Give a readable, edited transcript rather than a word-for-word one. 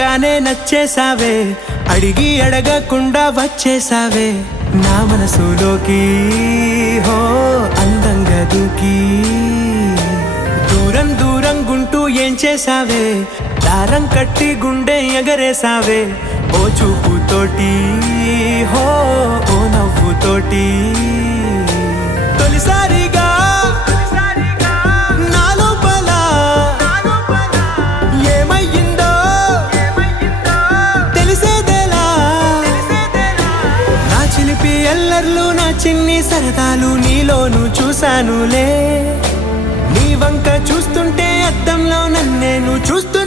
చూడంగానే నచ్చేసావే, అడిగి అడగకుండా వచ్చేసావే నా మనసులోకి. హో అందంగా దూకి దూరం దూరం గుంటూ ఏం చేసావే, దారం కట్టి గుండె ఎగరేసావే ఓ చూపుతోటి. హో ఓ నవ్వుతోటి తొలిసారిగా నా లోపల ఏమయ్యిందో తెలిసేదేలా. నా చిలిపి ఎల్లర్లు నా చిన్ని సరదాలు నీలోను చూశానులే. నీ వంక చూస్తుంటే అద్దంలో నన్నేను చూస్తూ